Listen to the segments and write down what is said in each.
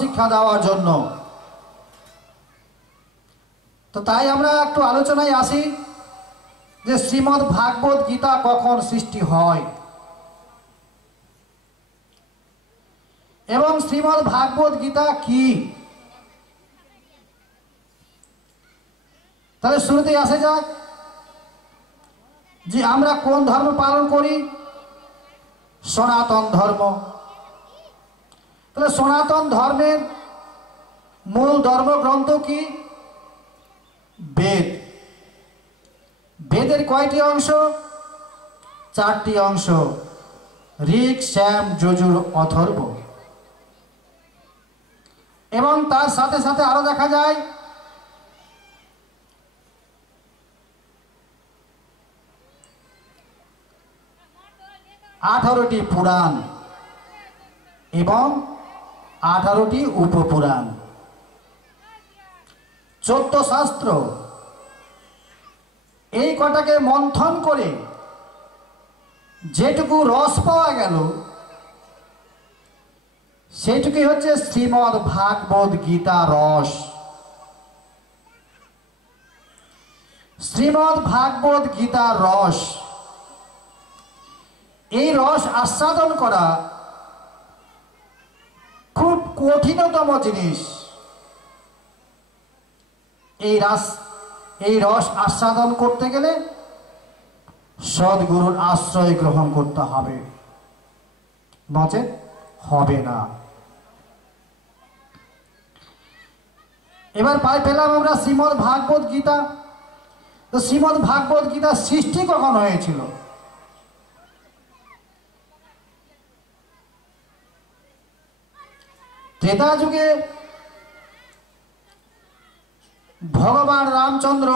শিক্ষা দেওয়ার জন্য। তো তাই আমরা একটু আলোচনায় আসি যে শ্রীমদ্ ভাগবত গীতা কখন সৃষ্টি হয় এবং শ্রীমদ্ ভাগবত গীতা কি। তাহলে শুরুতেই আসে যাক যে আমরা কোন ধর্ম পালন করি, সনাতন ধর্ম। তাহলে সনাতন ধর্মের মূল ধর্মগ্রন্থ কি? বেদ। বেদের কয়টি অংশ? 4টি অংশ, ঋক, শ্যাম, যজুর, অথর্ব। এবং তার সাথে সাথে আরো দেখা যায় 18টি পুরাণ এবং 18টি উপপুরাণ, 14 শাস্ত্র। এই কটাকে মন্থন করে যেটুকু রস পাওয়া গেল সেটুকুই হচ্ছে শ্রীমদ্ ভাগবত গীতা রস। শ্রীমদ্ ভাগবত গীতা রস, এই রস আস্বাদন করা খুব কঠিনতম জিনিস। এই রস আস্বাদন করতে গেলে সদ্গুরুর আশ্রয় গ্রহণ করতে হবে, নচেৎ হবে না। এবার পেলাম আমরা শ্রীমদ্ ভাগবত গীতা। তো শ্রীমদ্ ভাগবত গীতার সৃষ্টি কখন হয়েছিল? ত্রেতা যুগে ভগবান রামচন্দ্র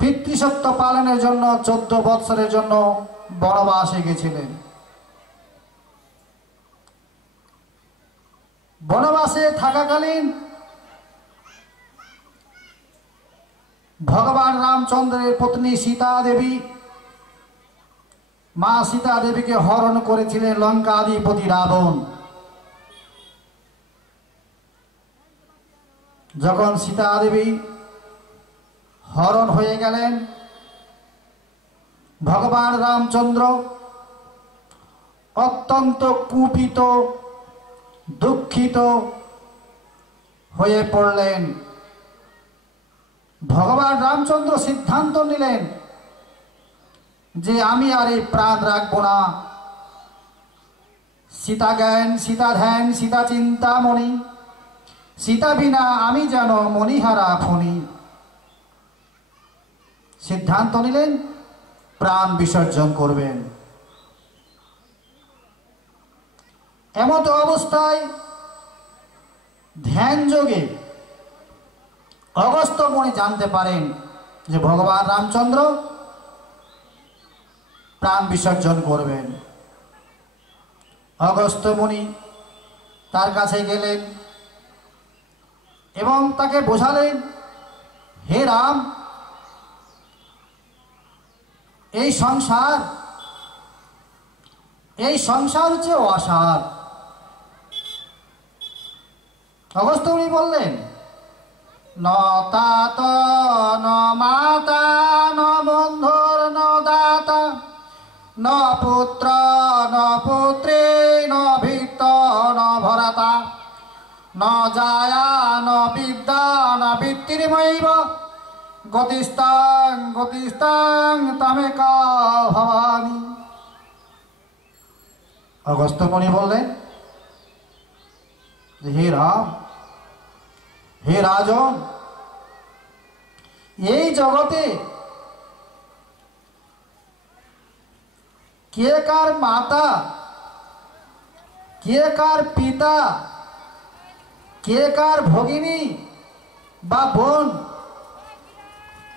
পিতৃসত্য পালনের জন্য 14 বৎসরের জন্য বনবাসে গেছিলেন। বনবাসে থাকাকালীন ভগবান রামচন্দ্রের পত্নী সীতা দেবী, মা সীতা দেবীকে হরণ করেছিলেন লঙ্কাধিপতি রাবণ। যখন সীতা দেবী হরণ হয়ে গেলেন, ভগবান রামচন্দ্র অত্যন্ত কুপিত, দুঃখিত হয়ে পড়লেন। ভগবান রামচন্দ্র সিদ্ধান্ত নিলেন যে আমি আর এই প্রাণ রাখবো না। সীতা জ্ঞান, সীতা ধ্যান, সীতা চিন্তামণি, সীতা বিনা আমি যেন মণিহারা ফণি। সিদ্ধান্ত নিলেন প্রাণ বিসর্জন করবেন। এমত অবস্থায় ধ্যান যোগে অগস্ত্য মুনি জানতে পারেন যে ভগবান রামচন্দ্র প্রাণ বিসর্জন করবেন। অগস্ত্য মুনি তার কাছে গেলেন এবং তাকে বোঝালেন, হে রাম, এই সংসার হচ্ছে অসার। অগস্ত্য মুনি বললেন, ন তাত ন মাতা ন বন্ধুর ন দাতা ন পুত্র ন পুত্রী ন ভিত্ত ন ভরতা ন জায়া ন বিদ্যা ন বৃত্তির্মৈব গতিস্তাং গতিস্তাং তামেকা ভবানী। অগস্ত্য মুনি বললেন, হে রাম, হে রাজন, এই জগতে কে কার মাতা, কে কার পিতা, কে কার ভগিনী বা বোন,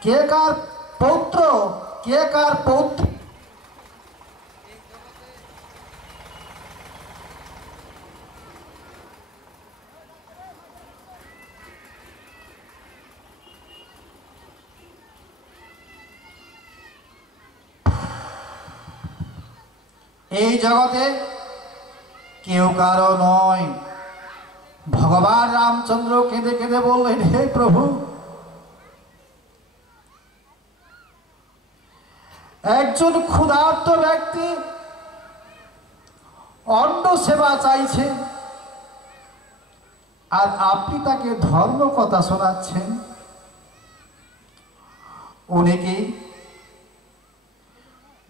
কে কার পৌত্র, কে কার পৌত্রী, এই জগতে কেউ কারো নয়। ভগবান রামচন্দ্র কেঁদে কেঁদে বললেন, হে প্রভু, একজন ক্ষুধার্ত ব্যক্তি অন্ন সেবা চাইছে, আর আপনি তাকে ধর্ম কথা শোনাচ্ছেন। উনি কি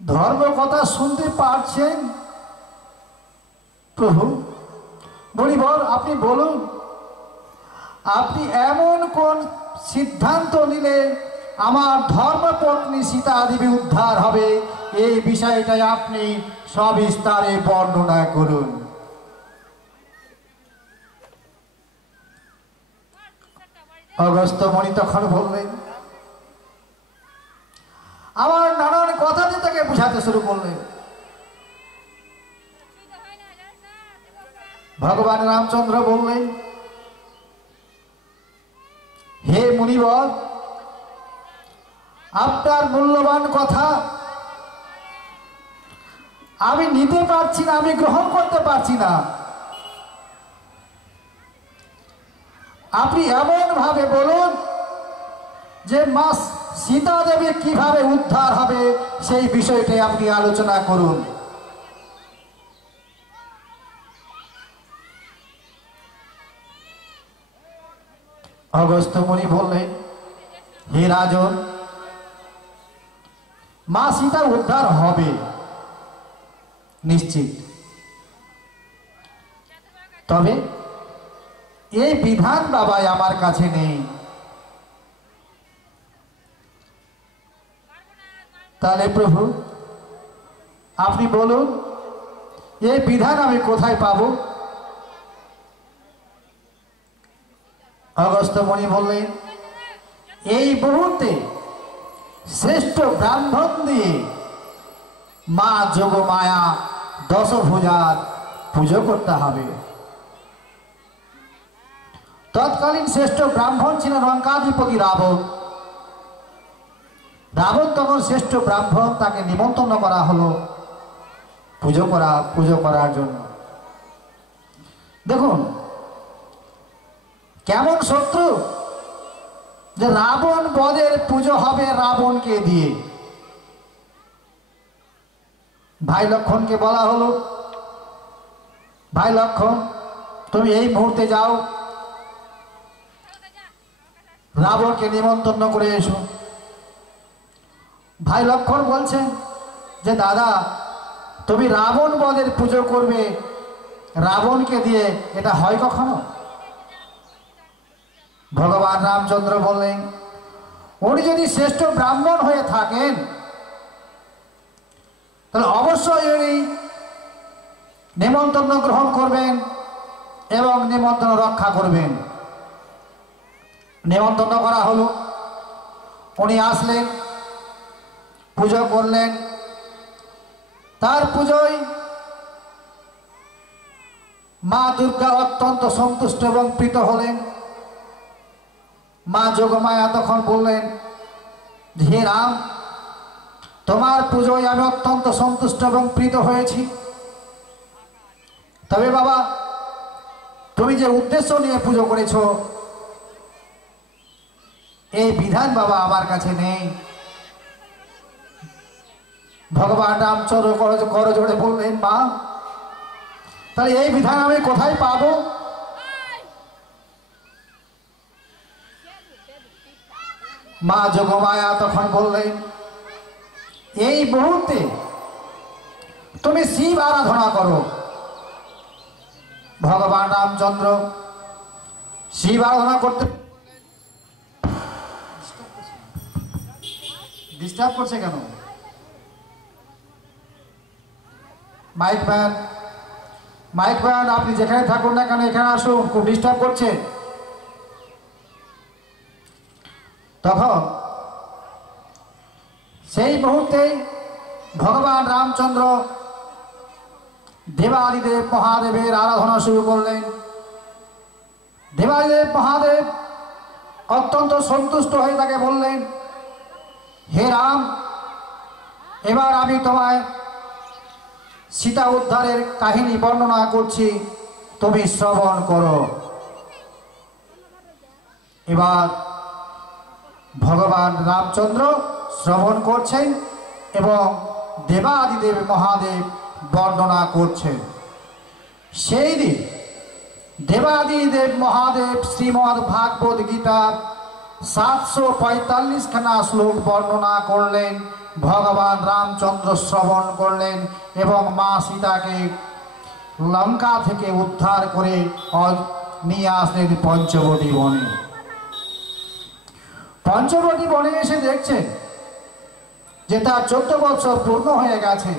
ধর্ম কথা শুনতে পারছেন? প্রভু, বলিবর আপনি বলুন, আপনি এমন কোন সিদ্ধান্ত নিলে আমার ধর্মপত্নী সীতা দেবী উদ্ধার হবে, এই বিষয়টাই আপনি সবিস্তারে বর্ণনা করুন। অগস্ত্য মুনি তখন বললেন, আমার নানান কথা দিয়ে তাকে বুঝাতে শুরু করলেন। ভগবান রামচন্দ্র বললেন, হে মুনিবর, আপনার মূল্যবান কথা আমি নিতে পারছি না, আমি গ্রহণ করতে পারছি না। আপনি এমন ভাবে বলুন যে মা সীতা দেবী কিভাবে উদ্ধার হবে, সেই বিষয়টাই আপনি আলোচনা করুন। অগস্ত্য মুনি বললেন, হে রাজন, মা সীতার উদ্ধার হবে নিশ্চিত, তবে এই বিধান বাবাই আমার কাছে নেই। তাহলে প্রভু আপনি বলুন, এই বিধান আমি কোথায় পাবো? অগস্ত্য মুনি বললেন, এই মুহূর্তে শ্রেষ্ঠ ব্রাহ্মণ দিয়ে মা যোগমায়া দশভুজার পুজো করতে হবে। তৎকালীন শ্রেষ্ঠ ব্রাহ্মণ ছিলেন লঙ্কাধিপতি রাবণ। রাবণ তখন শ্রেষ্ঠ ব্রাহ্মণ, তাকে নিমন্ত্রণ করা হলো পুজো করার জন্য। দেখুন কেমন শত্রু, যে রাবণ বধের পুজো হবে রাবণকে দিয়ে। ভাই লক্ষণকে বলা হলো, ভাই লক্ষণ, তুমি এই মুহূর্তে যাও, রাবণকে নিমন্ত্রণ করে এসো। ভাই লক্ষণ বলছেন যে দাদা, তুমি রাবণ বধের পুজো করবে রাবণকে দিয়ে, এটা হয় কখনো? ভগবান রামচন্দ্র বললেন, উনি যদি শ্রেষ্ঠ ব্রাহ্মণ হয়ে থাকেন তাহলে অবশ্যই উনি নিমন্ত্রণ গ্রহণ করবেন এবং নিমন্ত্রণ রক্ষা করবেন। নিমন্ত্রণ করা হলো, উনি আসলেন, পুজো করলেন। তার পুজোয় মা দুর্গা অত্যন্ত সন্তুষ্ট এবং প্রীত হলেন। মা যোগমায়া তখন বললেন, হে রাম, তোমার পুজোয় আমি অত্যন্ত সন্তুষ্ট এবং প্রীত হয়েছি, তবে বাবা তুমি যে উদ্দেশ্য নিয়ে পুজো করেছ, এই বিধান বাবা আমার কাছে নেই। ভগবান রামচন্দ্র করজোড়ে বললেন, মা তাহলে এই বিধান আমি কোথায় পাবো? মা যোগমায়া তখন বললেন, এই মুহূর্তে তুমি শিব আরাধনা করো। ভগবান রামচন্দ্র শিব আরাধনা করতে ডিস্টার্ব করছে কেন? মাইক ম্যান আপনি যেখানে থাকুন না কেন এখানে আসুন, খুব ডিস্টার্ব করছে। তখন সেই মুহূর্তে ভগবান রামচন্দ্র দেবাদিদেব মহাদেবের আরাধনা শুরু করলেন। দেবাদিদেব মহাদেব অত্যন্ত সন্তুষ্ট হয়ে তাকে বললেন, হে রাম, এবার আমি তোমায় সীতা উদ্ধারের কাহিনী বর্ণনা করছি, তুমি শ্রবণ করো। এবার ভগবান রামচন্দ্র শ্রবণ করছেন এবং দেবাদিদেব মহাদেব বর্ণনা করছেন। সেই দিন দেবাদিদেব মহাদেব শ্রীমদ্ ভাগবত গীতার 745 খানা শ্লোক বর্ণনা করলেন। ভগবান রামচন্দ্র শ্রবণ করলেন এবং মা সীতাকে লঙ্কা থেকে উদ্ধার করে নিয়ে আসলেন পঞ্চবটী বনে। পঞ্চবটী বনে এসে দেখছেন যে তার 14 বছর পূর্ণ হয়ে গেছে।